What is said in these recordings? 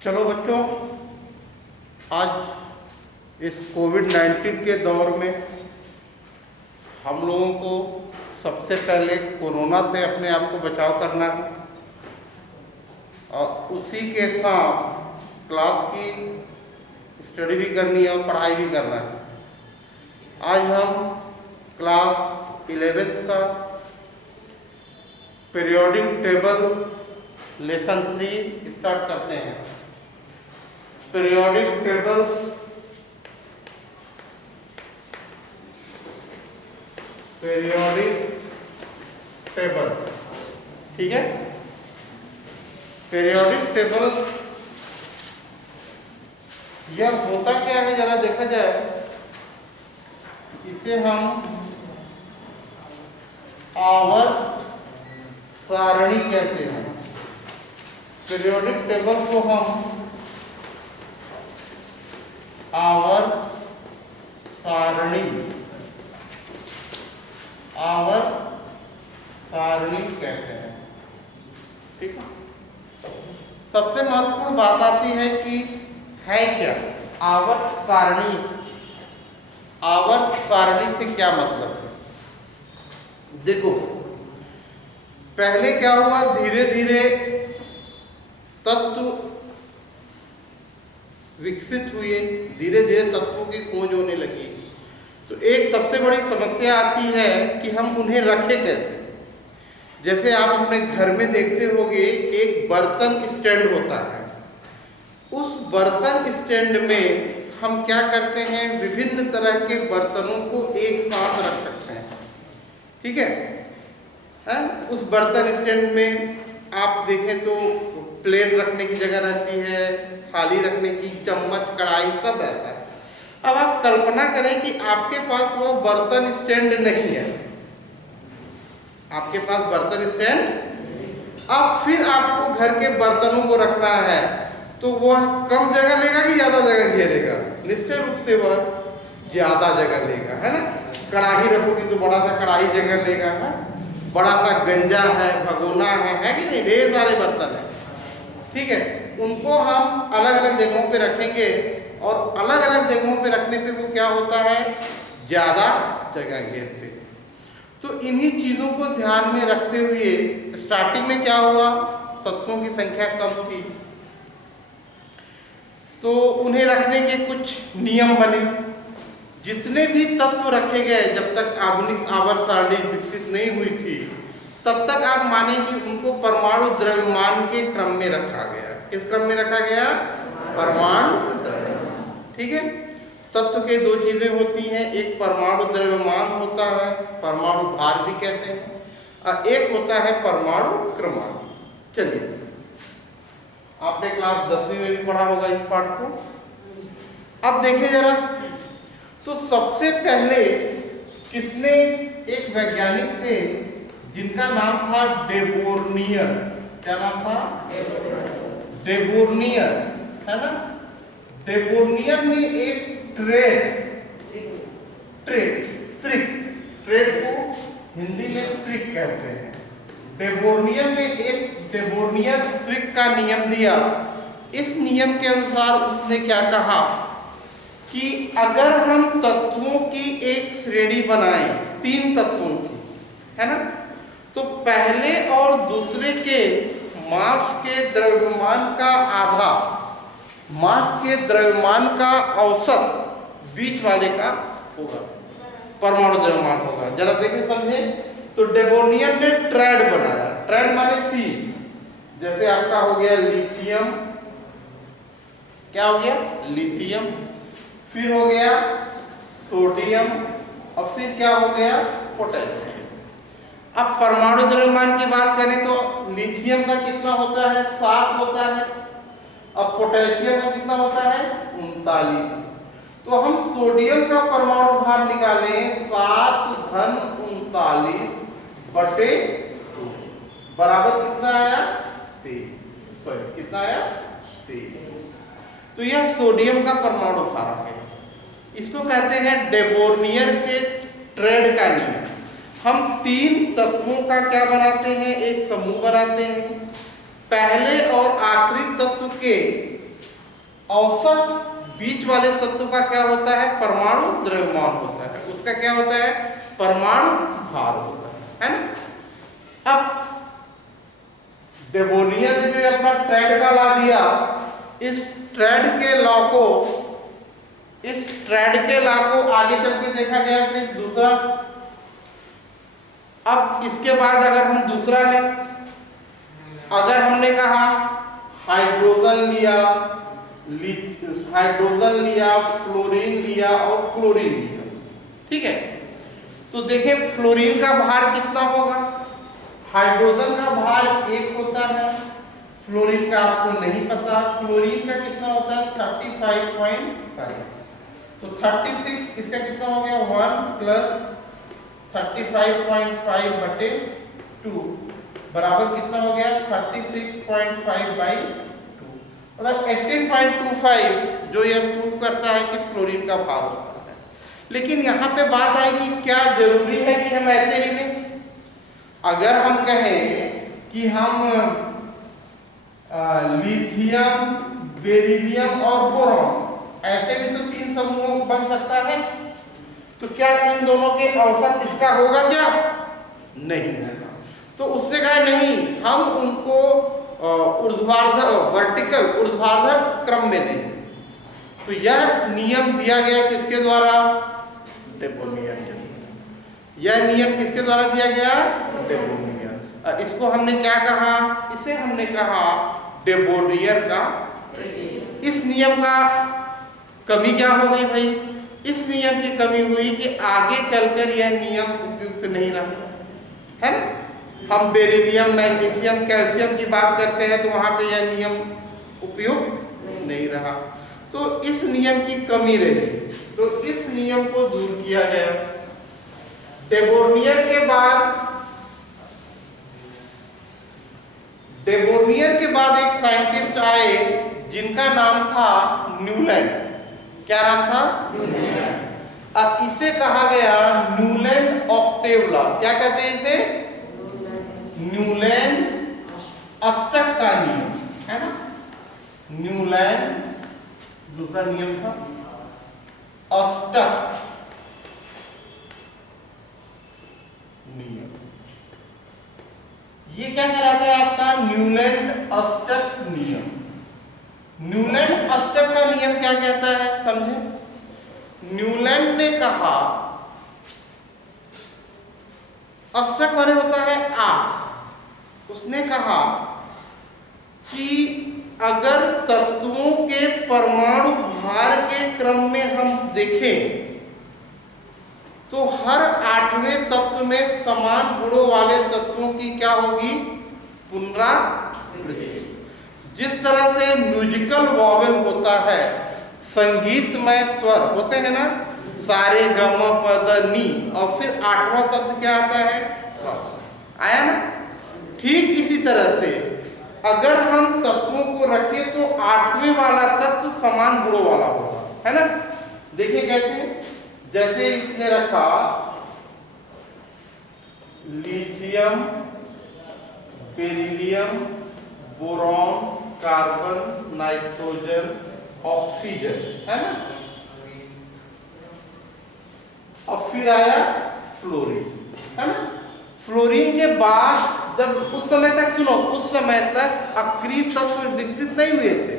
चलो बच्चों, आज इस कोविड-19 के दौर में हम लोगों को सबसे पहले कोरोना से अपने आप को बचाव करना है और उसी के साथ क्लास की स्टडी भी करनी है और पढ़ाई भी करना है। आज हम क्लास 11th का पीरियोडिक टेबल लेसन 3 स्टार्ट करते हैं। पीरियोडिक टेबल ठीक है। पीरियोडिक टेबल यह होता क्या है, जरा देखा जाए। इसे हम आवर्त सारणी कहते हैं। पीरियोडिक टेबल को हम आवर्त सारणी कहते हैं। ठीक है। सबसे महत्वपूर्ण बात आती है कि है क्या आवर्त सारणी। आवर्त सारणी से क्या मतलब है? देखो, पहले क्या हुआ, धीरे धीरे तत्व विकसित हुए, धीरे धीरे तत्वों की खोज होने लगी। तो एक सबसे बड़ी समस्या आती है कि हम उन्हें रखें कैसे। जैसे आप अपने घर में देखते होंगे, एक बर्तन स्टैंड होता है। उस बर्तन स्टैंड में हम क्या करते हैं, विभिन्न तरह के बर्तनों को एक साथ रख सकते हैं। ठीक है। उस बर्तन स्टैंड में आप देखें तो प्लेट रखने की जगह रहती है, थाली रखने की, चम्मच, कढ़ाई सब रहता है। अब आप कल्पना करें कि आपके पास वो बर्तन स्टैंड नहीं है। आपके पास बर्तन स्टैंड, अब फिर आपको घर के बर्तनों को रखना है तो वह कम जगह लेगा कि ज्यादा जगह घेरेगा? निश्चय रूप से वह ज्यादा जगह लेगा, है ना। कढ़ाई रखोगी तो बड़ा सा कढ़ाई जगह लेगा, है, बड़ा सा गंजा है, भगोना है कि नहीं, ढेर सारे बर्तन है। ठीक है। उनको हम अलग अलग जगहों पे रखेंगे और अलग अलग जगहों पे रखने पे वो क्या होता है, ज्यादा जगह घेरते। तो इन्हीं चीजों को ध्यान में रखते हुए स्टार्टिंग में क्या हुआ, तत्वों की संख्या कम थी तो उन्हें रखने के कुछ नियम बने। जितने भी तत्व रखे गए, जब तक आधुनिक आवर्त सारणी विकसित नहीं हुई थी, तब तक आप माने कि उनको परमाणु द्रव्यमान के क्रम में रखा गया। किस क्रम में रखा गया? परमाणु द्रव्यमान। ठीक है। तत्व के दो चीजें होती हैं, एक परमाणु द्रव्यमान होता है, परमाणु भार भी कहते हैं, और एक होता है परमाणु क्रमांक। चलिए, आपने क्लास 10वीं में भी पढ़ा होगा इस पाठ को। अब देखिए जरा, तो सबसे पहले किसने, एक वैज्ञानिक थे जिनका नाम था डेबोर्नियर। क्या नाम था? डेबोर्नियर, है ना। डेबोर्नियर ने एक ट्रेड को हिंदी में त्रिक कहते हैं। डेबोर्नियर ने एक डेबोर्नियर त्रिक का नियम दिया। इस नियम के अनुसार उसने क्या कहा कि अगर हम तत्वों की एक श्रेणी बनाएं, 3 तत्वों की, है ना, तो पहले और दूसरे के मास के द्रव्यमान का आधा, मास के द्रव्यमान का औसत बीच वाले का होगा, परमाणु द्रव्यमान होगा। जरा देखें, समझे। तो डेबोर्नियर ने ट्रेड बनाया। ट्रेड माने 3। जैसे आपका हो गया लिथियम, क्या हो गया? लिथियम। फिर हो गया सोडियम, और फिर क्या हो गया? पोटेशियम। अब परमाणु द्रव्यमान की बात करें तो लिथियम का कितना होता है? 7 होता है। अब पोटेशियम का कितना होता है? 39। तो हम सोडियम का परमाणु भार निकालें, 7 धन 39 बटे 2 बराबर कितना आया? 23। सॉरी, कितना आया? 23। तो यह सोडियम का परमाणु भार है। इसको कहते हैं डेबोर्नियर के ट्रेड का नियम। हम 3 तत्वों का क्या बनाते हैं? एक समूह बनाते हैं। पहले और आखिरी तत्व के औसत बीच वाले तत्व का क्या होता है? परमाणु द्रव्यमान होता है, उसका क्या होता है? परमाणु भार होता है ना। अब डेबोनियर ने जो अपना ट्रेड का ला दिया, इस ट्रेड के लॉ को आगे चल के देखा गया फिर दूसरा। अब इसके बाद अगर हम दूसरा लें, अगर हमने कहा हाइड्रोजन लिया, फ्लोरीन लिया और क्लोरीन लिया, ठीक है, तो देखें फ्लोरीन का भार कितना होगा? हाइड्रोजन का भार 1 होता है, फ्लोरीन का आपको नहीं पता। क्लोरीन का कितना होता है? 35.5। तो 36, इसका कितना हो गया? 1 + 35.5 बटे 2 बराबर कितना हो गया? 36.5/2, मतलब 18.25, जो यह प्रूव करता है कि फ्लोरीन का भार होता है। लेकिन यहाँ पे बात आई कि क्या जरूरी है कि हम ऐसे ही लें? अगर हम कहें कि हम लिथियम, बेरिलियम और बोरॉन, ऐसे भी तो 3 समूहों बन सकता है, तो क्या इन दोनों के औसत इसका होगा क्या? नहीं। तो उसने कहा नहीं, हम उनको ऊर्ध्वाधर क्रम में नहीं। तो यह नियम दिया गया किसके द्वारा? डेबोनियर के द्वारा। यह नियम किसके द्वारा दिया गया? डेबोनियर। इसको हमने क्या कहा? इसे हमने कहा डेबोनियर का। इस नियम का कमी क्या हो गई भाई? इस नियम की कमी हुई कि आगे चलकर यह नियम उपयुक्त नहीं रहा, है ना। हम बेरिलियम, मैग्नीशियम, कैल्शियम की बात करते हैं तो वहां पे यह नियम उपयुक्त नहीं रहा। तो इस नियम की कमी रही, तो इस नियम को दूर किया गया। डेबोनियर के बाद एक साइंटिस्ट आए जिनका नाम था न्यूलैंड। क्या नाम था? न्यूलैंड। अब इसे कहा गया न्यूलैंड ऑक्टेव लॉ। क्या कहते हैं इसे? न्यूलैंड अष्टक का नियम, है ना। न्यूलैंड दूसरा नियम था अष्टक नियम। ये क्या कहलाता है आपका? न्यूलैंड अष्टक नियम। न्यूलैंड अष्टक का नियम क्या कहता है समझे। न्यूलैंड ने कहा, अष्टक माने होता है 8। उसने कहा कि अगर तत्वों के परमाणु भार के क्रम में हम देखें तो हर 8वें तत्व में समान गुणों वाले तत्वों की क्या होगी? पुनरावृत्ति। जिस तरह से म्यूजिकल वॉवेल होता है, संगीतमय स्वर होते हैं ना, सारे गम पद नी, और फिर 8वां शब्द क्या आता है? आया ना। ठीक इसी तरह से अगर हम तत्वों को रखें तो 8वें वाला तत्व समान गुणों वाला होगा, है ना। देखिए कैसे, जैसे इसने रखा lithium, beryllium, boron, carbon, nitrogen, oxygen, है ना। अब फिर आया फ्लोरीन, है ना। फ्लोरीन के बाद जब उस समय तक सुनो, उस समय तक अक्रिय तत्व विकसित नहीं हुए थे,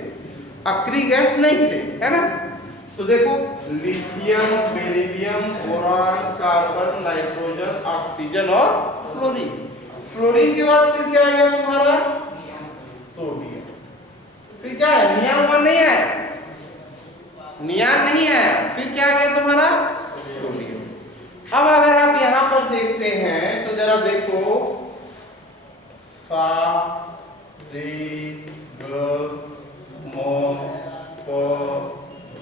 अक्रिय गैस नहीं थे, है ना। तो देखो lithium, beryllium, boron, carbon, nitrogen, oxygen और फ्लोरीन। फ्लोरीन के बाद फिर क्या आएगा तुम्हारा? सोडियम। फिर क्या है? नियान 1 नहीं है, नियान नहीं है, फिर क्या आ गया तुम्हारा? सोडियम। अब अगर आप यहां पर देखते हैं तो जरा देखो, सा रे ग म प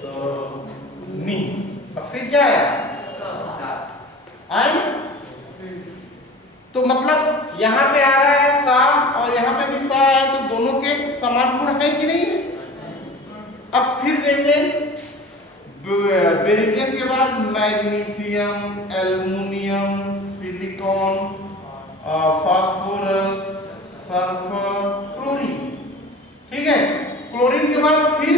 द नी। अब फिर क्या है? आए। तो मतलब यहाँ पे आ रहा है सा और यहाँ पे भी सा है, तो दोनों के समान गुण है कि नहीं? अब फिर देखें, बेरिलियम के बाद magnesium, aluminium, silicon, phosphorus, sulphur, chlorine, ठीक है। क्लोरीन के बाद फिर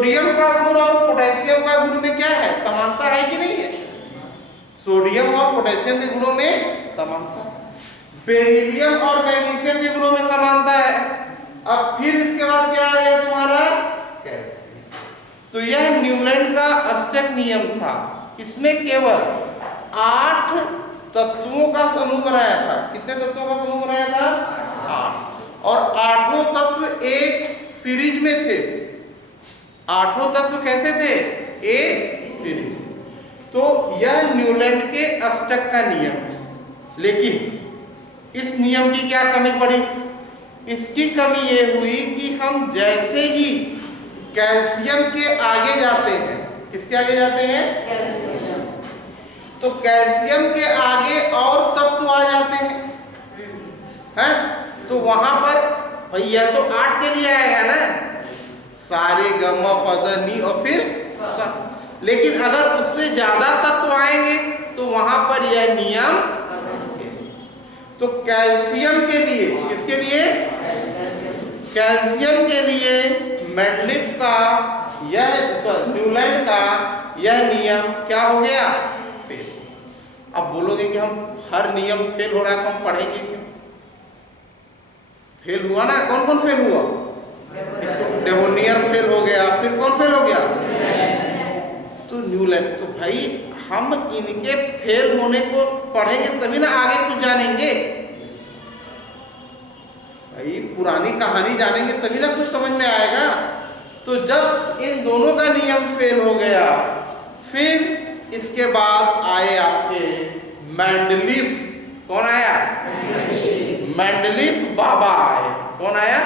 सोडियम का गुण और पोटेशियम का गुण में क्या है, समानता है कि नहीं है? सोडियम और पोटेशियम के गुणों में समानता, बेरिलियम और मैग्नीशियम के गुणों में समानता है। अब फिर इसके बाद क्या आ गया तुम्हारा, कैल्शियम। तो यह न्यूलैंड का अष्टक नियम था। इसमें केवल 8 तत्वों का समूह बनाया था। कितने तत्वों का समूह बनाया था? 8। और 8 तत्व एक सीरीज में थे। 8 तत्व कैसे थे? एक सीरीज। तो यह न्यूलैंड के अष्टक का नियम है। लेकिन इस नियम की क्या कमी पड़ी? इसकी कमी ये हुई कि हम जैसे ही कैल्शियम के आगे जाते हैं, किसके आगे जाते हैं? कैल्शियम। तो कैल्शियम के आगे और तत्व आ जाते हैं, तो वहां पर भैया तो 8 के लिए आएगा ना, सारे गम्मा पद नी और फिर सा। लेकिन अगर उससे ज्यादा तत्व आएंगे तो वहां पर यह नियम, तो कैल्शियम के लिए, किसके लिए? कैल्शियम के लिए मेंडलिफ का यह, न्यूलैंड का यह नियम क्या हो गया? फेल। अब बोलोगे कि हम हर नियम फेल हो रहा है तो हम पढ़ेंगे क्यों? फेल हुआ ना, कौन कौन फेल हुआ? एक तो डेवोनियर फेल हो गया, फिर कौन फेल हो गया? तो न्यूलैंड। तो भाई हम इनके फेल होने को पढ़ेंगे तभी ना आगे कुछ जानेंगे। भाई पुरानी कहानी जानेंगे तभी ना कुछ समझ में आएगा। तो जब इन दोनों का नियम फेल हो गया, फिर इसके बाद आए आपके मेंडलीफ। कौन आया? मेंडलीफ बाबा आए। कौन आया?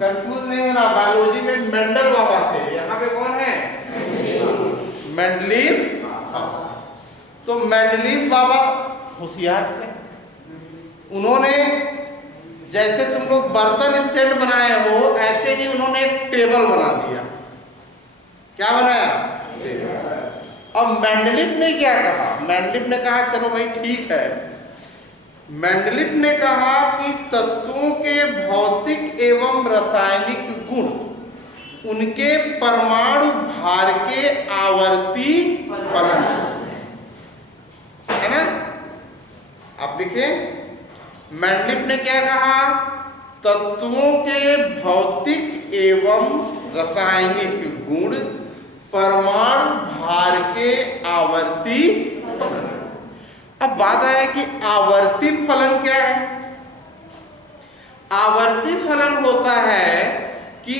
कंफ्यूज नहीं होना, बायोलॉजी में मेंडल बाबा थे, यहाँ पे कौन है? मेंडलीफ। तो मेंडलीफ बाबा होशियार थे। उन्होंने जैसे तुम लोग बर्तन स्टैंड बनाए हो, ऐसे ही उन्होंने एक टेबल बना दिया। क्या बनाया? टेबल। अब मेंडलीफ ने क्या कहा? मेंडलीफ ने कहा चलो भाई ठीक है। मेंडलीफ ने कहा कि तत्वों के भौतिक एवं रासायनिक गुण उनके परमाणु भार के आवर्ती फलन है ना। आप देखिए मेंडलीफ ने क्या कहा? तत्वों के भौतिक एवं रासायनिक गुण परमाणु भार के आवर्ती फलन। अब बात आया कि आवर्ती फलन क्या है? आवर्ती फलन होता है कि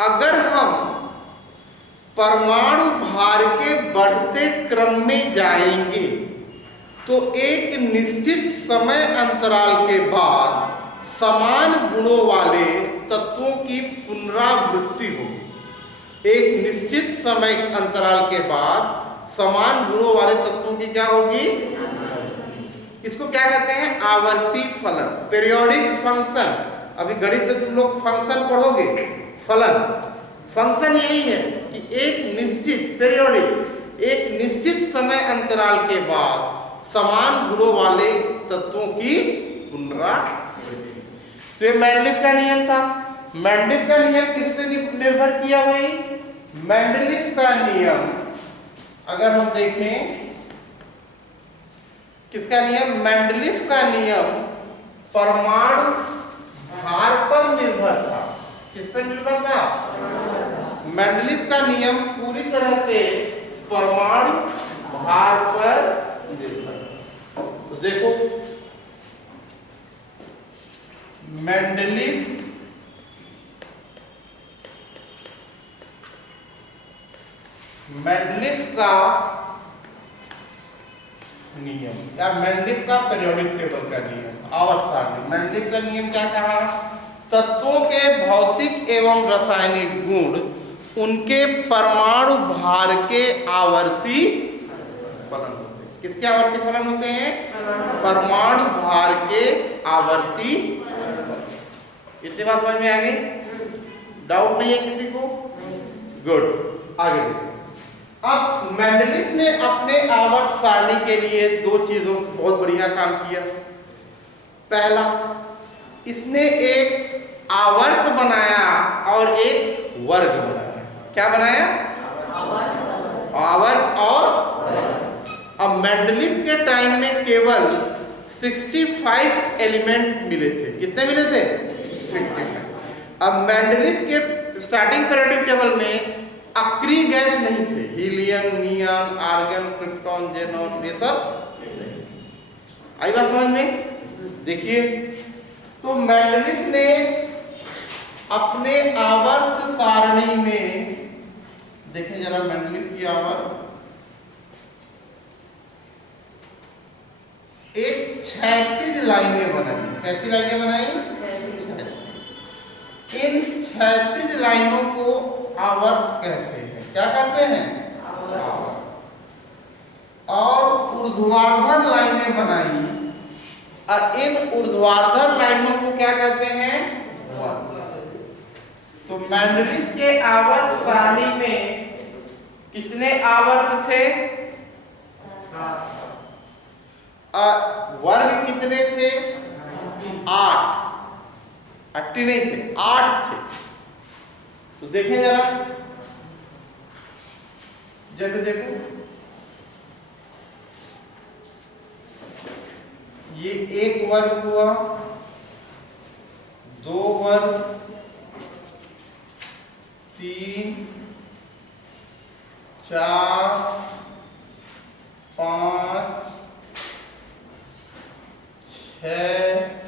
अगर हम परमाणु भार के बढ़ते क्रम में जाएंगे तो एक निश्चित समय अंतराल के बाद समान गुणों वाले तत्वों की पुनरावृत्ति होगी। एक निश्चित समय अंतराल के बाद समान गुणों वाले तत्वों की क्या होगी? इसको क्या कहते हैं? आवर्ती फलन, पीरियोडिक फंक्शन। अभी गणित में तुम लोग फंक्शन पढ़ोगे, फलन। फंक्शन यही है कि एक निश्चित पीरियोडिक, एक निश्चित समय अंतराल के बाद समान गुणों वाले तत्वों की पुनरावृत्ति। तो ये मेंडलीफ का नियम था। मेंडलीफ का नियम किस पे निर्भर किया भाई? मेंडलीफ का नियम अगर हम देखें, किसका नियम? मेंडलीफ का नियम परमाणु भार पर निर्भर था। किस पर निर्भर था? मेंडलीफ का नियम पूरी तरह से परमाणु भार पर निर्भर था। तो देखो मेंडलीफ का नियम या मेंडलीफ का पीरियोडिक टेबल का नियम, आवर्त सारणी। मेंडलीफ का नियम क्या कहा? तत्वों के भौतिक एवं रासायनिक गुण उनके परमाणु भार के आवर्ती फलन होते हैं। किसके आवर्ती फलन होते हैं? परमाणु भार के आवर्ती। इतनी बात समझ में आ गई? डाउट नहीं है किसी को? गुड। आगे देखो। अब मेंडलीफ ने अपने आवर्त सारणी के लिए दो चीजों बहुत बढ़िया काम किया। पहला, इसने एक आवर्त बनाया और एक वर्ग बनाया। क्या बनाया? आवर्त और अब मेंडलीव के टाइम में केवल 65 एलिमेंट मिले थे। कितने मिले थे? 65। अब मेंडलीव के स्टार्टिंग पीरियोडिक टेबल में अक्री गैस नहीं थे, helium, neon, argon, krypton, xenon, ये सब नहीं। आई बात समझ में? देखिए, तो मेंडलीव ने अपने आवर्त सारणी में, देखें जरा मेंडलीव की आवर्त, एक क्षैतिज लाइनें बनाई। कैसी लाइनें बनाई? इन क्षैतिज लाइनों को आवर्त कहते हैं। क्या कहते हैं? आवर्त। और ऊर्ध्वाधर लाइनें बनाई, और इन ऊर्ध्वाधर लाइनों को क्या कहते हैं? वर्ग। तो मेंडलीव के आवर्त सारणी में कितने आवर्त थे? 7। वर्ग कितने थे? 8। 80 नहीं थे, 8 थे। तो देखें जरा, जैसे देखो ये एक वर्ग हुआ, 2 वर्ग, 3, 4, 5, 6,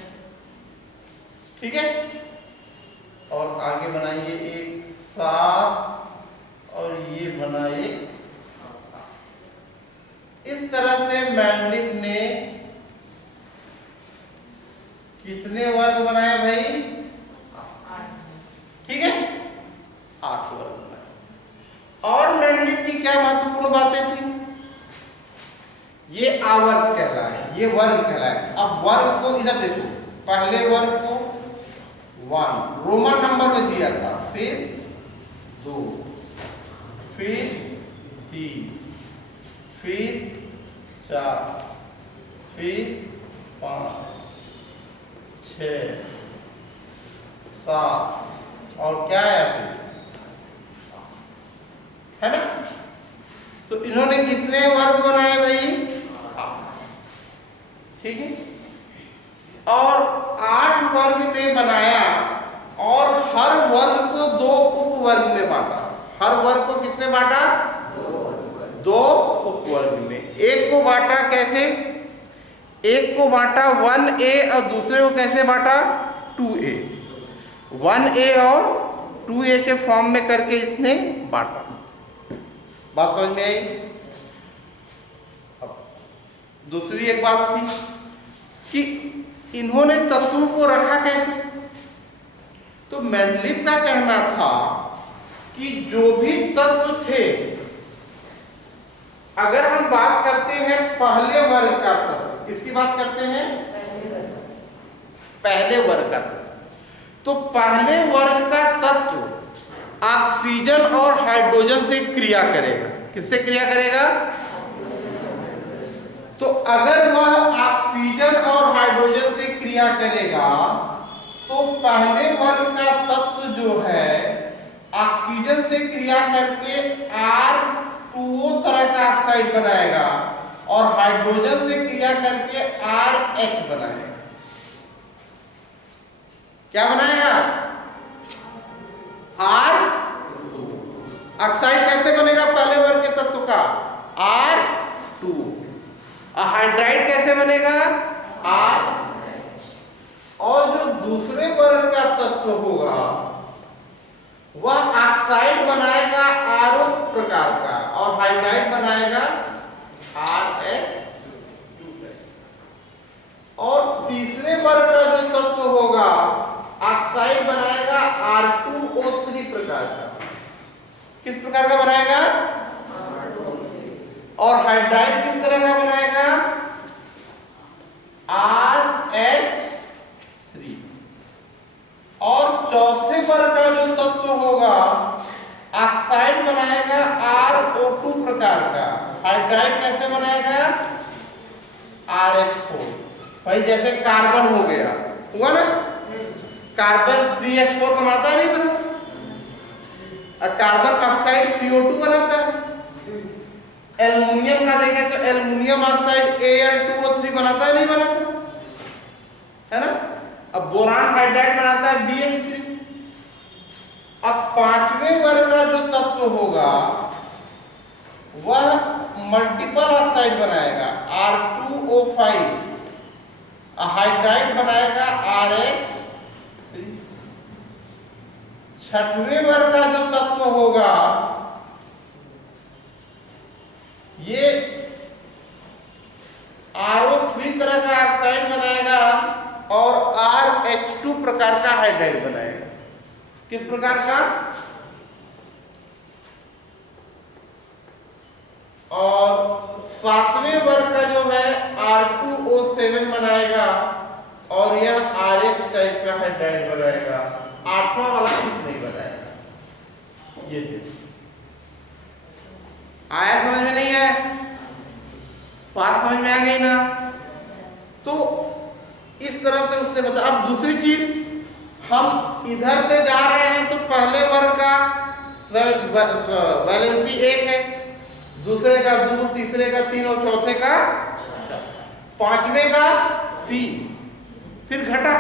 ठीक है। और आगे बनाइए एक 7 और ये बनाए। इस तरह से मेंडलीव ने कितने वर्ग बनाए भाई? 8, ठीक है, 8 वर्ग बनाए। और मेंडलीव की क्या महत्वपूर्ण बातें थी? ये आवर्त कहलाए, ये वर्ग कहलाए। अब वर्ग को इधर देखो, पहले वर्ग को 1 रोमन नंबर में दिया था, फिर 2, फिर 3, फिर 4, फिर 5, 6, 7 और क्या है फिर, है ना? तो इन्होंने कितने वर्ग बनाए भाई? 8, ठीक है। और 8 वर्ग में बनाया और हर वर्ग को 2 उपवर्ग में बांटा। हर वर्ग को किसमें बांटा? 2 उपवर्ग में। एक को बांटा कैसे? एक को बांटा 1A और दूसरे को कैसे बांटा? 2A। 1A और 2A के फॉर्म में करके इसने बांटा। बात समझ में आई? अब दूसरी एक बात थी कि इन्होंने तत्वों को रखा कैसे? तो मेंडलीव का कहना था कि जो भी तत्व थे, अगर हम बात करते हैं पहले वर्ग का तत्व, किसकी बात करते हैं? पहले वर्ग का तत्व। तो पहले वर्ग का तत्व ऑक्सीजन और हाइड्रोजन से क्रिया करेगा। किससे क्रिया करेगा? तो अगर वह ऑक्सीजन और हाइड्रोजन से क्रिया करेगा तो पहले वर्ग का तत्व जो है ऑक्सीजन से क्रिया करके R2O तरह का ऑक्साइड बनाएगा और हाइड्रोजन से क्रिया करके RH बनाएगा। क्या बनाएगा? R2। ऑक्साइड कैसे बनेगा पहले वर्ग के तत्व का? R2। हाइड्राइड कैसे बनेगा? R। और जो दूसरे वर्ग का तत्व होगा वह ऑक्साइड बनाएगा RO प्रकार का और हाइड्राइड बनाएगा RH2। और तीसरे वर्ग का जो तत्व होगा ऑक्साइड बनाएगा R2O3 प्रकार का। किस प्रकार का बनाएगा? और हाइड्राइड किस तरह का बनाएगा? RH3। और चौथे वर्ग का जो तत्व होगा ऑक्साइड बनाएगा RO2 प्रकार का, हाइड्राइड कैसे बनाएगा? RH4। भाई जैसे कार्बन हो गया, हुआ ना? कार्बन CH4 बनाता है, नहीं बनाता? और कार्बन ऑक्साइड CO2 बनाता है। एल्युमिनियम का देखें तो एल्युमिनियम ऑक्साइड Al2O3 बनाता है, नहीं बनाता? है ना? अब बोरान हाइड्राइड बनाता है BH3। अब पांचवें वर्ग का जो तत्व होगा वह मल्टीपल ऑक्साइड बनाएगा R2O5, हाइड्राइड बनाएगा RH। छठवें वर्ग का जो तत्व होगा ये RO3 तरह का ऑक्साइड बनाएगा और RH2 प्रकार का हाइड्राइड बनाएगा। किस प्रकार का? और सातवें वर्ग का जो है R2O7 बनाएगा और यह RH टाइप का हाइड्राइड बनाएगा। आठवां वाला कुछ नहीं बनाएगा। ये देखो, आया समझ में? नहीं आया? बात समझ में आ गई ना? तो इस तरह से उसने बताया। अब दूसरी चीज, हम इधर से जा रहे हैं तो पहले वर्ग का वैलेंसी 1 है, दूसरे का 2, तीसरे का 3 और चौथे का 4, पांचवें का 3, फिर घटा,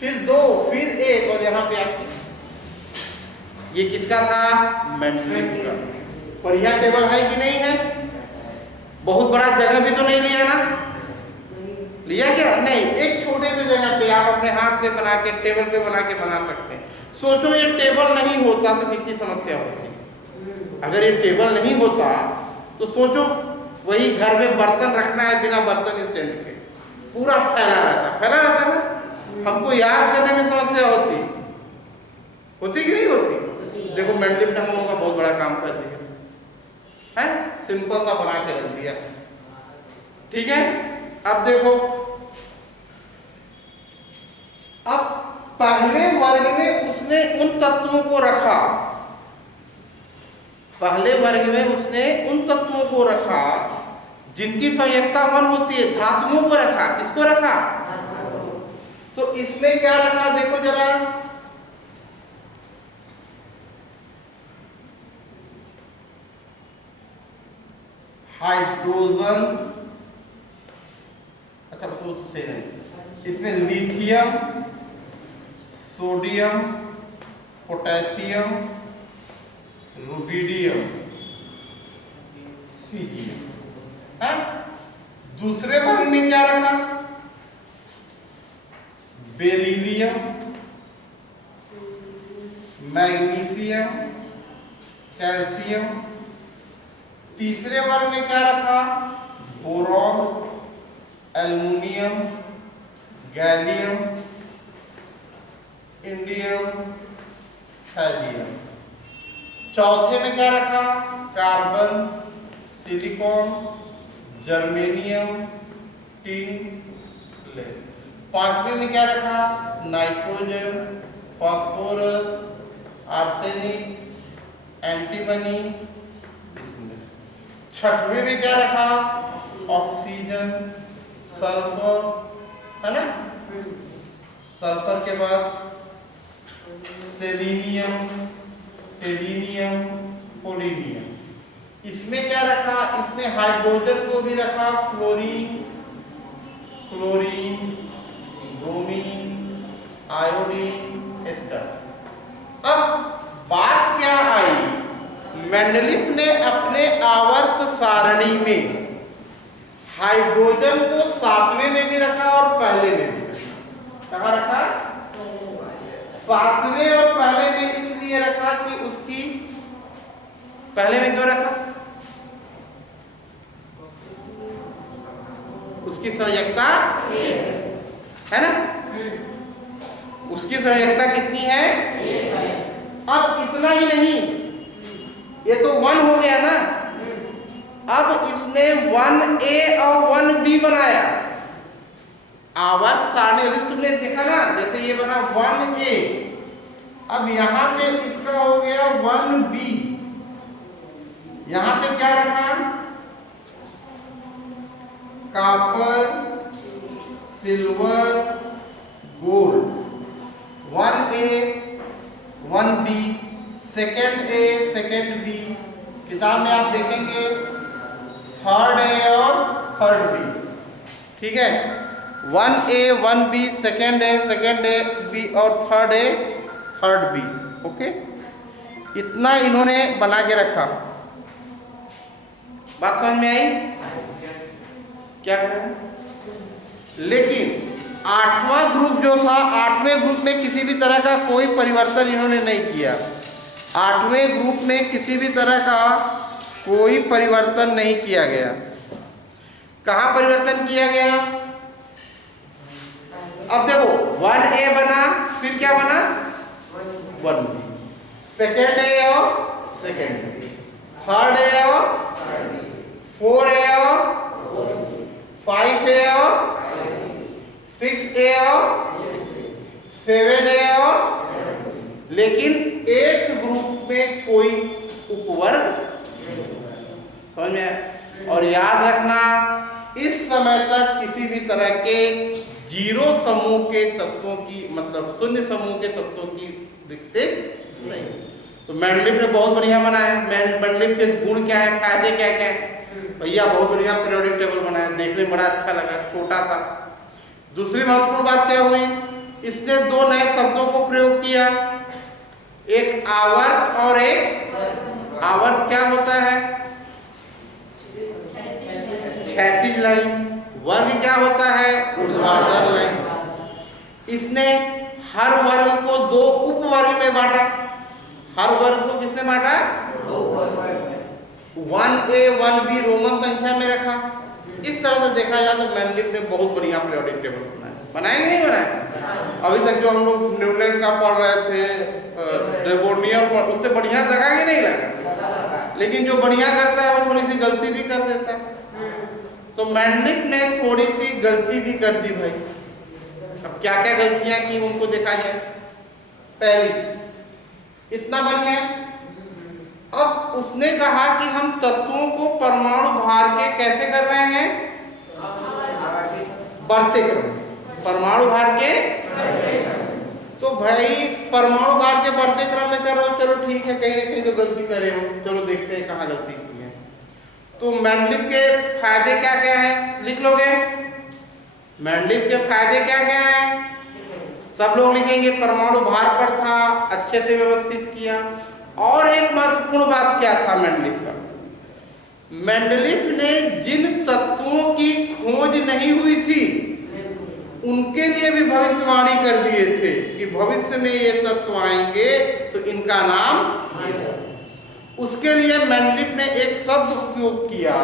फिर 2, फिर 1 और यहाँ पे आपकी ये किसका था? मेंडलिप का। बढ़िया टेबल है कि नहीं है? बहुत बड़ा जगह भी तो नहीं लिया ना? लिया क्या? नहीं, एक छोटे से जगह पे आप अपने हाथ पे बना के, टेबल पे बना के बना सकते हैं। सोचो ये टेबल नहीं होता तो कितनी समस्या होती। अगर ये टेबल नहीं होता तो सोचो वही घर में बर्तन रखना है बिना बर्तन स्टैंड के, पूरा फैला रहता ना, हमको याद करने में समस्या होती कि नहीं होती? देखो मेंडलिप ने हम लोगों का बहुत बड़ा काम कर दिया है, सिंपल सा बना के रख दिया। ठीक है, अब देखो, अब पहले वर्ग में उसने उन तत्वों को रखा, पहले वर्ग में उसने उन तत्वों को रखा जिनकी संयोजकता 1 होती है, धातुओं को रखा। किसको रखा? तो इसमें क्या रखा देखो जरा, हाइड्रोजन, अच्छा तो से नहीं, इसमें lithium, sodium, potassium, rubidium, caesium. हाँ? दूसरे वर्ग में क्या रखा? Beryllium, magnesium, calcium. तीसरे वर्ग में क्या रखा? Boron, aluminium, gallium, indium, thallium. चौथे में क्या रखा? Carbon, silicon, germanium, tin, lead. पांचवें में क्या रखा? Nitrogen, phosphorus, arsenic, antimony. छठवें में क्या रखा? ऑक्सीजन, सल्फर, है ना? सल्फर के बाद सेलेनियम, टेलिनियम, पोलिनियम। इसमें क्या रखा? इसमें हाइड्रोजन को भी रखा, फ्लोरीन, क्लोरीन, ब्रोमीन, आयोडीन, एस्टर। अब बात क्या आई? मेंडलिप ने अपने आवर्त सारणी में हाइड्रोजन को 7वें में भी रखा और पहले में भी रखा। कहाँ रखा? 7वें और पहले में इसलिए रखा कि उसकी, पहले में क्यों रखा? उसकी संयोजकता है ना? उसकी संयोजकता कितनी है? अब इतना ही नहीं, ये तो 1 हो गया ना, अब इसने 1A और 1B बनाया। आवर्त सारणी तुमने देखा ना, जैसे ये बना 1A, अब यहां पे इसका हो गया 1B। यहां पे क्या रखा? Copper, silver, gold. 1A 1B, second A second B. किताब में आप देखेंगे थर्ड ए और थर्ड बी, ठीक है। 1A 1B, second A B और third A third B, okay. इतना इन्होंने बना के रखा। बात समझ में आई? क्या करें? लेकिन 8वां ग्रुप जो था, 8वें ग्रुप में किसी भी तरह का कोई परिवर्तन इन्होंने नहीं किया। 8वें ग्रुप में किसी भी तरह का कोई परिवर्तन नहीं किया गया। कहाँ परिवर्तन किया गया? अब देखो 1A बना, फिर क्या बना? 1B, सेकेंड ए और सेकेंड बी, थर्ड ए और 4A और 5A और 6A और 7A और, लेकिन 8th ग्रुप में कोई उपवर्ग समझ में आया? और याद रखना, इस समय तक किसी भी तरह के जीरो समूह के तत्वों की, मतलब शून्य समूह के तत्वों की विकसित नहीं। तो मैंडलिप ने बहुत बढ़िया बनाया। मैंडलिप के गुण क्या है, फायदे क्या क्या है? भैया बहुत बढ़िया पीरियोडिक टेबल बनाया, देखने में बड़ा अच्छा लगा, छोटा सा। दूसरी महत्वपूर्ण बात क्या हुई? इसने 2 नए शब्दों को प्रयोग किया, एक आवर्त और एक आवर्त। क्या होता है? क्षैतिज लाइन। वर्ग क्या होता है? ऊर्ध्वाधर लाइन। इसने हर वर्ग को 2 उपवर्ग में बांटा। हर वर्ग को किसमें बांटा? 1A 1B रोमन संख्या में रखा। इस तरह से देखा जाए तो मैंडलिप ने बहुत बढ़िया पीरियोडिक टेबल बनाया। बनाया कि नहीं बनाया? अभी तक जो हम लोग न्यूलैंड का पढ़ रहे थे, ड्रेबोर्नियर, उससे बढ़िया लगा कि नहीं लगा? लेकिन जो बढ़िया करता है वो थोड़ी सी गलती भी कर देता है। तो मैंडलिप ने थोड़ी सी गलती भी कर दी भाई। अब क्या क्या गलतियां की उनको देखा जाए। पहली, इतना बढ़िया, अब उसने कहा कि हम तत्वों को परमाणु भार के कैसे कर रहे हैं? बढ़ते क्रम। परमाणु भार के, तो भाई परमाणु भार के बढ़ते क्रम में कर रहे हो, चलो ठीक है, कहीं ना कहीं तो गलती करे हो, चलो देखते हैं कहाँ गलती की है। तो मैंडलिप के फायदे क्या क्या है, लिख लोगे? मैंडलिप के फायदे क्या क्या है? सब लोग लिखेंगे। परमाणु भार पर था, अच्छे से व्यवस्थित किया। और एक महत्वपूर्ण बात क्या था मैंडलिप का? मैंडलिप ने जिन तत्वों की खोज नहीं हुई थी उनके लिए भी भविष्यवाणी कर दिए थे कि भविष्य में ये तत्व आएंगे तो इनका नाम। उसके लिए मैंडलिप ने एक शब्द उपयोग किया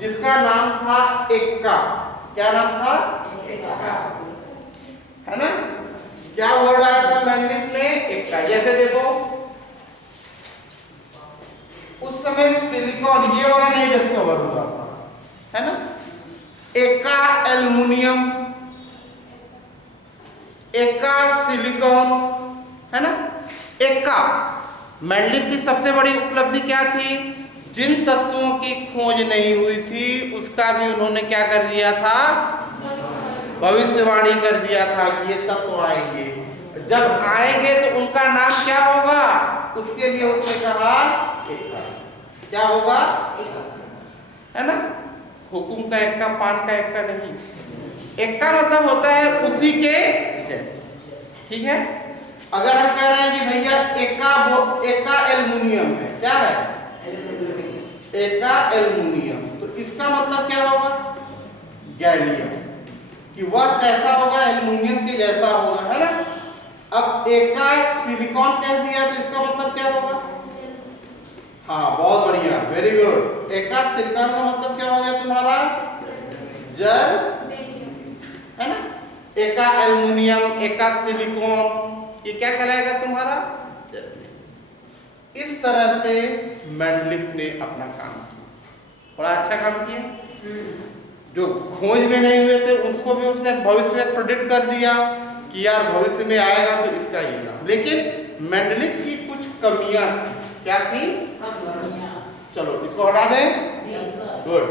जिसका नाम था एक्का। क्या नाम था? है ना? क्या वर्ड आया था मैंडलिप ने? एक्का। जैसे देखो, उस समय सिलिकॉन ये वाला नहीं डिस्कवर हुआ था, है ना? एक्का एल्युमिनियम, एक्का सिलिकॉन, है ना? एक्का मैंडलिप की सबसे बड़ी उपलब्धि क्या थी? जिन तत्वों की खोज नहीं हुई थी उसका भी उन्होंने क्या कर दिया था? भविष्यवाणी कर दिया था कि ये तत्व आएंगे। जब आएंगे तो उनका नाम क्या होगा? उसके लिए उसने कहा एक्का। क्या होगा? है ना? हुकुम का एक्का, पान का एक्का नहीं। एक्का मतलब होता है उसी के जैसे, ठीक है? अगर हम कह रहे हैं कि भैया एक्का एल्युमिनियम है, क्या है? एक्का एल्युमिनियम, तो इसका मतलब क्या होगा? गैलियम, कि वह कैसा होगा? एल्युमिनियम के जैसा होगा, है ना? अब एक्का सिलिकॉन कह दिया तो इसका मतलब क्या होगा? हाँ, बहुत बढ़िया, वेरी गुड। एक्का सिलिकॉन का मतलब क्या हो गया तुम्हारा? जल, है ना? एक्का एल्युमिनियम, एक्का सिलिकॉन, ये क्या कहलाएगा तुम्हारा? जल। इस तरह से मैंडलिप ने अपना काम किया, बड़ा अच्छा काम किया। जो खोज में नहीं हुए थे उनको भी उसने भविष्य में प्रेडिक्ट कर दिया कि यार भविष्य में आएगा तो इसका ये नाम। लेकिन मैंडलिप की कुछ कमियां थी। क्या थी? चलो इसको हटा दें। गुड।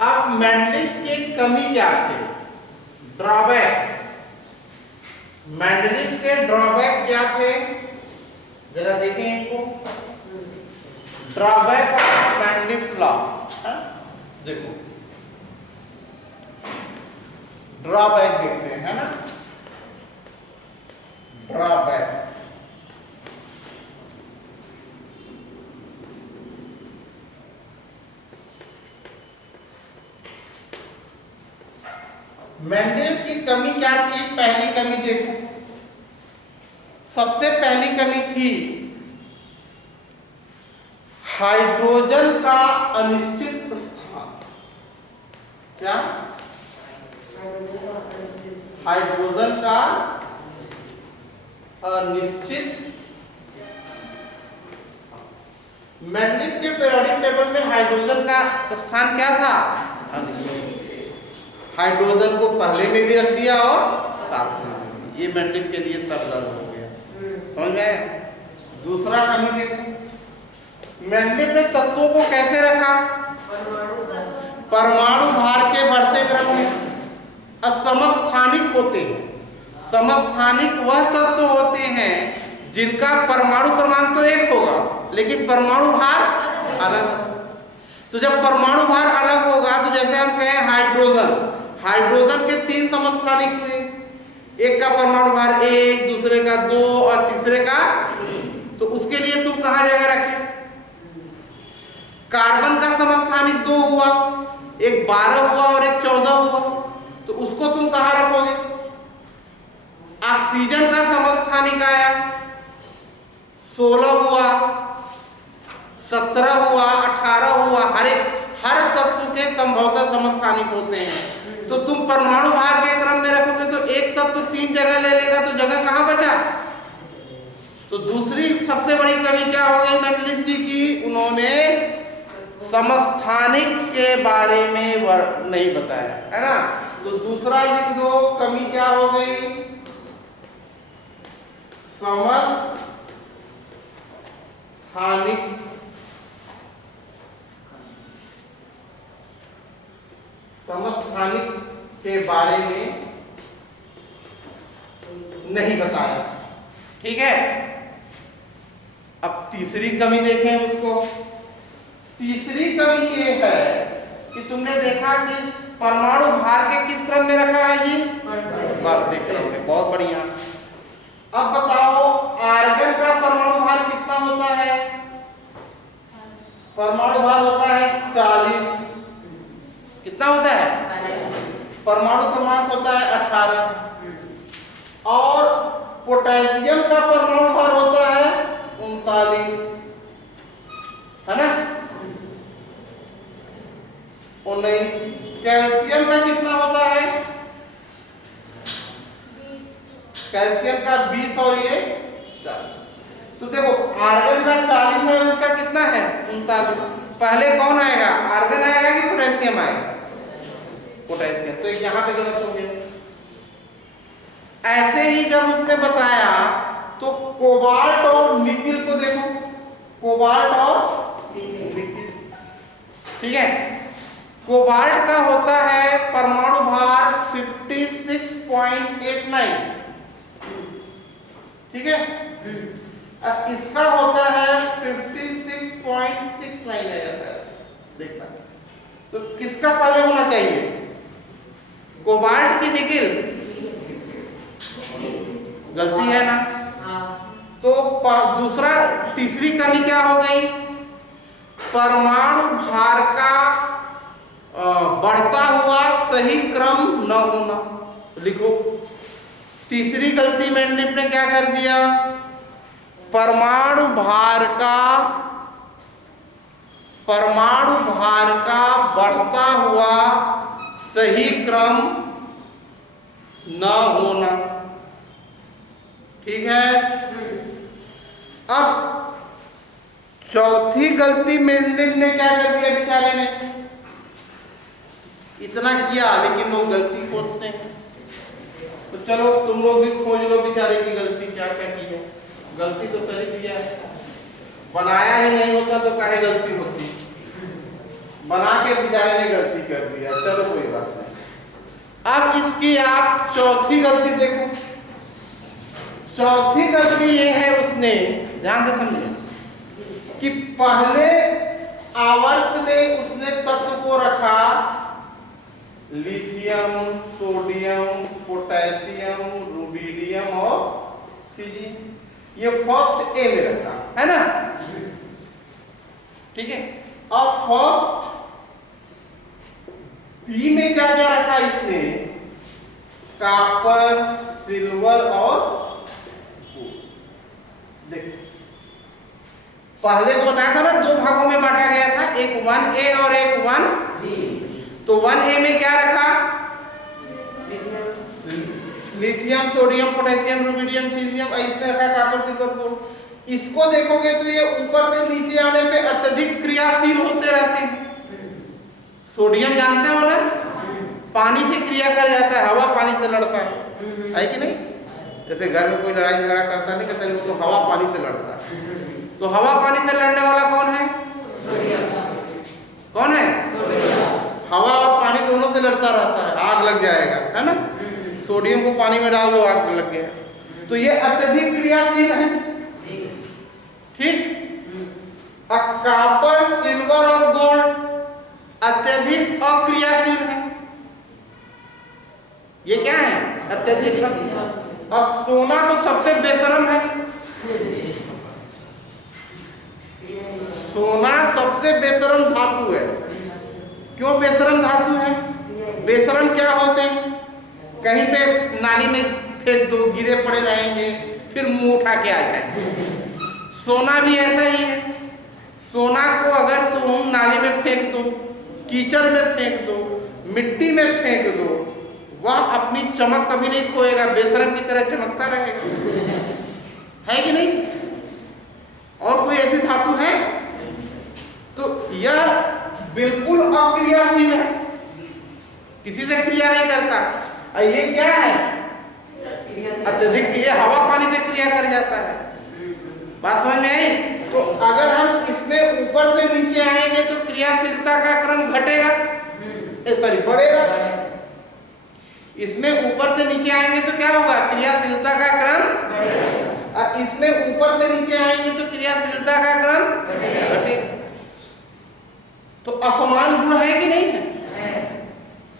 अब मैंडलिप की कमी क्या थी? ड्रॉबैक। मेंडलीव के ड्रॉबैक क्या थे, जरा देखें इनको। ड्रॉबैक ऑफ मेंडलीव लॉ, देखो ड्रॉबैक देखते हैं, है ना। ड्रॉबैक, मेंडलीव की कमी क्या थी? पहली कमी देखो, सबसे पहली कमी थी हाइड्रोजन का अनिश्चित स्थान। क्या? हाइड्रोजन का अनिश्चित। मेंडलीव के पीरियोडिक टेबल में हाइड्रोजन का स्थान क्या था? अनिश्चित। हाइड्रोजन को पहले में भी रख दिया और साथ में। ये मेंडलीव के लिए सर दर्द हो गया, समझ में आया? दूसरा कमी देखो, मेंडलीव ने तत्वों को कैसे रखा? परमाणु भार के बढ़ते क्रम में असमस्थानिक होते हैं। समस्थानिक वह तत्व होते हैं जिनका परमाणु क्रमांक तो एक होगा लेकिन परमाणु भार अलग होगा। तो जब परमाणु भार अलग होगा तो जैसे हम कहें हाइड्रोजन, हाइड्रोजन के 3 समस्थानिक हुए, एक का परमाणु भार 1, दूसरे का 2 और तीसरे का 3। तो उसके लिए तुम कहाँ जगह रखे? कार्बन का समस्थानिक 2 हुआ, एक 12 हुआ और एक 14 हुआ, तो उसको तुम कहाँ रखोगे? ऑक्सीजन का समस्थानिक आया 16 हुआ, 17 हुआ, 18 हुआ। हर तत्व के संभवतः समस्थानिक होते हैं। तो तुम परमाणु भार के क्रम में रखोगे तो एक तत्व 3 जगह ले लेगा, तो जगह कहाँ बचा? तो दूसरी सबसे बड़ी कमी क्या हो गई मेंडलीव जी की? उन्होंने समस्थानिक के बारे में नहीं बताया, है ना। तो दूसरा लिख दो, कमी क्या हो गई? समस्थानिक के बारे में नहीं बताया, ठीक है। अब तीसरी कमी देखें उसको। तीसरी कमी ये है कि तुमने देखा कि परमाणु भार के किस क्रम में रखा है जी? बढ़ते क्रम में। बहुत बढ़िया। अब बताओ आर्गन का परमाणु भार कितना होता है? परमाणु भार होता है 40। कितना होता है? परमाणु क्रमांक होता है 18। और पोटेशियम का परमाणु भार होता है 39, है ना। 19। कैल्शियम का कितना होता है? कैल्शियम का 20 और ये 40। तो देखो आर्गन का 40 है, उसका कितना है? 39। पहले कौन आएगा? आर्गन आएगा कि पोटेशियम आएगा? पोटेशियम। तो यहाँ पे गलत हो गया। ऐसे ही जब उसने बताया तो कोबाल्ट और निकिल को देखो, कोबाल्ट और निकिल, ठीक है। कोबाल्ट का होता है परमाणु भार 56.89, ठीक है। अब इसका होता है 56.69 है, देखना। तो किसका पहले होना चाहिए? कोबाल्ट की निकिल? गलती है ना। तो दूसरा तीसरी कमी क्या हो गई? परमाणु भार का बढ़ता हुआ सही क्रम न होना। लिखो तीसरी गलती मेंडलीव ने क्या कर दिया? परमाणु भार का बढ़ता हुआ सही क्रम न होना, ठीक है। अब चौथी गलती मेंडलीव ने क्या कर दिया बेचारे ने? इतना किया लेकिन लोग गलती खोजते हैं। तो चलो तुम लोग भी खोज लो बेचारे की गलती क्या क्या की है। गलती तो कर ही दिया है, बनाया ही नहीं होता तो काहे गलती होती? बना के बेचारे ने गलती कर दिया, चलो कोई बात नहीं। अब इसकी आप चौथी गलती देखो। चौथी गलती ये है उसने, ध्यान से समझिए, कि पहले आवर्त में उसने तत्व को रखा लिथियम, सोडियम, पोटेशियम, रुबिडियम और सीजियम। ये फर्स्ट ए में रखा है ना, ठीक है। और फर्स्ट बी में क्या क्या रखा इसने, कॉपर, सिल्वर और देखो पहले को बताया था ना, दो भागों में बांटा गया था, एक 1A और एक 1G। तो 1A में क्या रखा, lithium, sodium, potassium, rubidium, caesium, इसमें रखा कॉपर, सिल्वर, गोल्ड। इसको देखोगे तो ये ऊपर से नीचे आने पे अत्यधिक क्रियाशील होते रहते हैं। सोडियम जानते हो ना, पानी से क्रिया कर जाता है, हवा पानी से लड़ता है कि नहीं? जैसे घर में कोई लड़ाई झगड़ा करता नहीं कहते, वो तो हवा पानी से लड़ता है। तो हवा पानी से लड़ने वाला कौन है? कौन है? हवा और पानी दोनों से लड़ता रहता है, आग लग जाएगा, है ना। सोडियम को पानी में डाल दो, आग लग गया। तो ये अत्यधिक क्रियाशील है, ठीक। कॉपर, सिल्वर और गोल्ड अत्यधिक अक्रियाशील है। ये क्या है? अत्यधिक अक्रियाशील। और सोना तो सबसे बेशरम है। सोना सबसे बेशरम धातु है। क्यों बेशरम धातु है? बेशरम क्या होते हैं? कहीं पे नाली में फेंक दो, गिरे पड़े रहेंगे, फिर मुंह उठा के आ जाए। सोना भी ऐसा ही है। सोना को अगर तुम नाली में फेंक दो, कीचड़ में फेंक दो, मिट्टी में फेंक दो, वह अपनी चमक कभी नहीं खोएगा, बेशरम की तरह चमकता रहेगा, है कि नहीं? और कोई ऐसी धातु है? तो यह बिल्कुल अक्रियाशील है, किसी से क्रिया नहीं करता। और ये क्या है? अत्यधिक, ये हवा पानी से क्रिया कर जाता है। बात समझ में आई? तो अगर हम इसमें ऊपर से नीचे आएंगे तो क्रियाशीलता का क्रम घटेगा, सॉरी बढ़ेगा। इसमें ऊपर से नीचे आएंगे तो क्या होगा? क्रियाशीलता का क्रम बढ़ेगा। और इसमें ऊपर से नीचे आएंगे तो क्रियाशीलता का क्रम घटेगा। तो असमान गुण है कि नहीं है?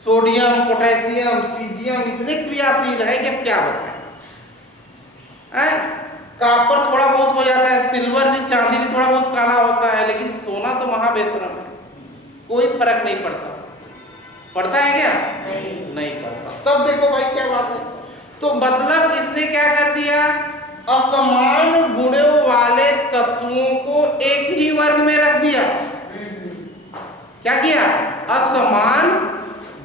सोडियम, पोटेशियम, सीजियम इतने क्रियाशील है कि क्या बताएं। कॉपर थोड़ा बहुत हो जाता है, सिल्वर भी, चांदी भी थोड़ा बहुत काला होता है, लेकिन सोना तो महाबेशरम है, कोई फर्क नहीं पड़ता। पड़ता है क्या? नहीं पड़ता। तब देखो भाई क्या बात है। तो मतलब इसने क्या कर दिया? असमान गुणों वाले तत्वों को एक ही वर्ग में रख दिया। क्या किया? असमान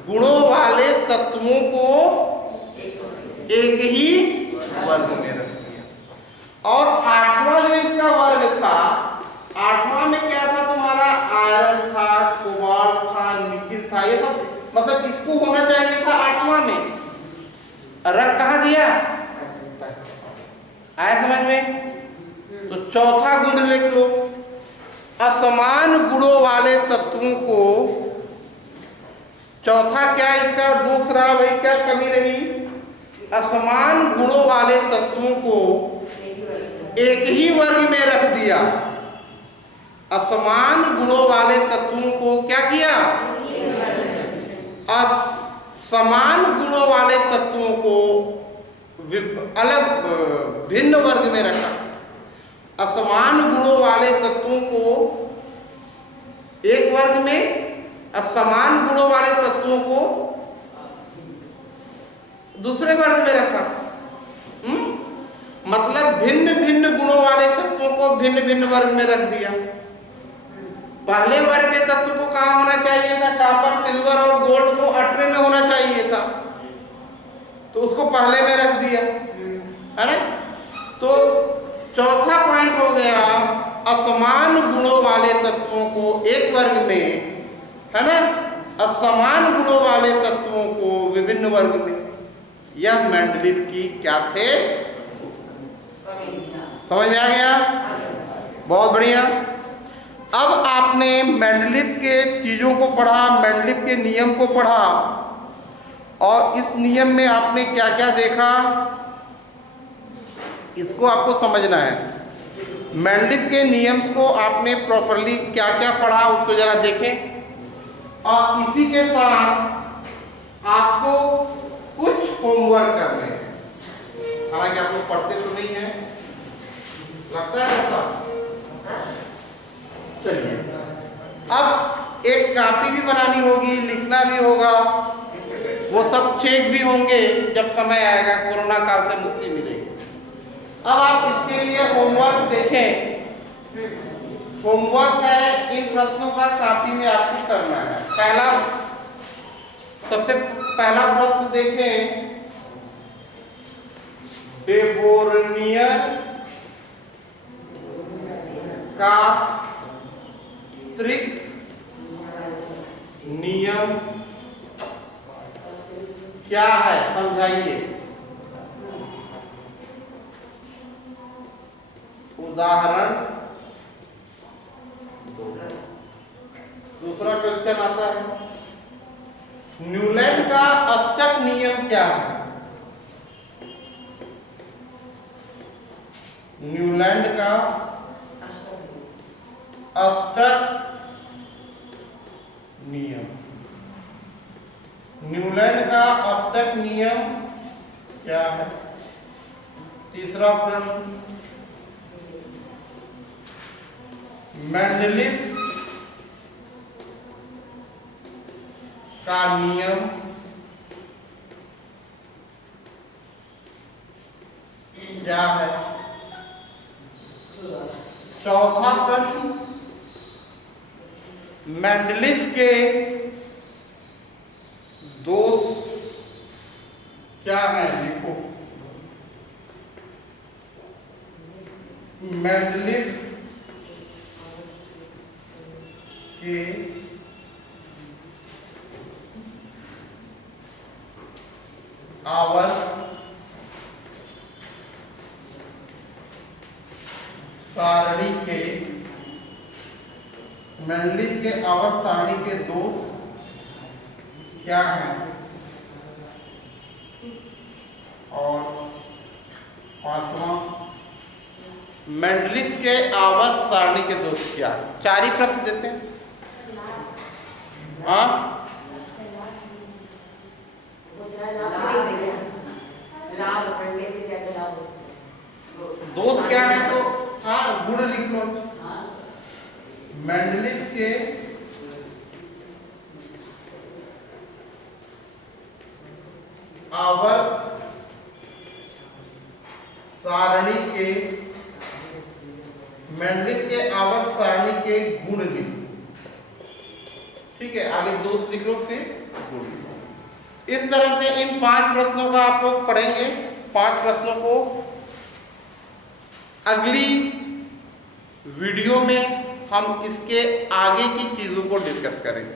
गुणों वाले तत्वों को एक ही वर्ग में रख दिया। और आठवां जो इसका वर्ग था, आठवां में क्या था तुम्हारा? आयरन था, कोबाल्ट था, निकिल था, ये सब, मतलब इसको होना चाहिए था आठवां में, रख कहां दिया? आया समझ में? तो चौथा गुण लिख लो, असमान गुणों वाले तत्वों को। चौथा क्या इसका? दूसरा भाई क्या कमी रही? असमान गुणों वाले तत्वों को एक ही वर्ग में रख दिया। असमान गुणों वाले तत्वों को क्या किया? असमान गुणों वाले तत्वों को अलग भिन्न वर्ग में रखा। असमान गुणों वाले तत्वों को एक वर्ग में, असमान गुणों वाले तत्वों को दूसरे वर्ग में रखा। मतलब भिन्न भिन्न गुणों वाले तत्वों को भिन्न भिन्न वर्ग में रख दिया। पहले वर्ग के तत्व को कहाँ होना चाहिए था? कॉपर, सिल्वर और गोल्ड को 8वें में होना चाहिए था, तो उसको पहले में रख दिया, है ना। तो चौथा पॉइंट हो गया, असमान गुणों वाले तत्वों को एक वर्ग में, है ना, असमान गुणों वाले तत्वों को विभिन्न वर्ग में। यह मेंडलीव की क्या थे? समझ में आ गया? बहुत बढ़िया। अब आपने मेंडलीव के चीजों को पढ़ा, मेंडलीव के नियम को पढ़ा, और इस नियम में आपने क्या क्या देखा? इसको आपको समझना है। मेंडलिफ के नियम्स को आपने प्रॉपरली क्या क्या पढ़ा उसको जरा देखें, और इसी के साथ आपको कुछ होमवर्क करने हैं। हालांकि आप लोग पढ़ते तो नहीं है, लगता है ऐसा। चलिए, अब एक कॉपी भी बनानी होगी, लिखना भी होगा, वो सब चेक भी होंगे जब समय आएगा, कोरोना काल से मुक्ति मिलेगी। अब आप इसके लिए होमवर्क देखें। होमवर्क है, इन प्रश्नों का कॉपी में आपको करना है। सबसे पहला प्रश्न देखें, डेबोर्नियर का त्रिक नियम क्या है, समझाइए। उदाहरण दूसरा क्वेश्चन आता है, न्यूलैंड का अष्टक नियम क्या है? न्यूलैंड का अष्टक नियम, न्यूलैंड का अष्टक नियम क्या है? तीसरा प्रश्न, मेंडलिफ का नियम क्या है? चौथा प्रश्न, मेंडलिफ के दोष क्या है, लिखो। मेंडलिफ के आवर्त सारणी के, मेंडलिफ के आवर्त सारणी के दोष क्या है? और पांचवा, मेंडलिफ के आवर्त सारणी के दोष क्या है? चार ही प्रश्न देते हैं। हाँ, दोष क्या है? तो हाँ, गुण लिख लो। मेंडलिफ के आवर्त सारणी के, मेंडलिफ के आवर्त सारणी के गुण लिखो। ठीक है, आगे दोष लिख लो, फिर गुण। इस तरह से इन 5 प्रश्नों का आप लोग पढ़ेंगे। 5 प्रश्नों को अगली वीडियो में हम इसके आगे की चीज़ों को डिस्कस करेंगे।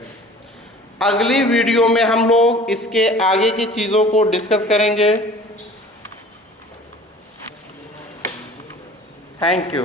अगली वीडियो में हम लोग इसके आगे की चीज़ों को डिस्कस करेंगे। Thank you.